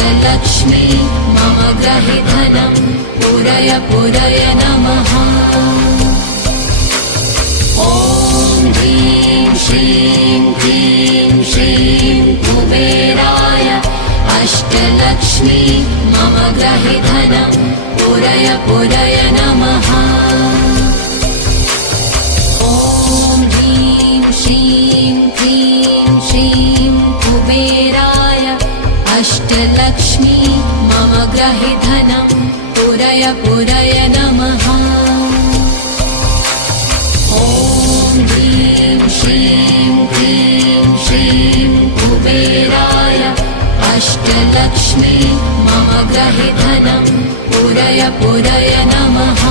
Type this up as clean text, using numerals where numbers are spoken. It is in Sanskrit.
अष्टलक्ष्मी मम ग्रहे धनं पूरय पूरय नमः। ॐ ह्रीं श्रीं क्लीं श्रीं कुबेराय अष्टलक्ष्मी मम ग्रहे धनं पूरय पूरय नमः। ॐ ह्रीं श्रीं क्लीं श्रीं कुबेराय अष्टलक्ष्मी मम ग्रहे धनं पूरय पूरय नमः। ॐ ह्रीं श्रीं क्लीं श्रीं कुबेराय अष्टलक्ष्मी मम ग्रहे धनं पूरय पूरय नमः।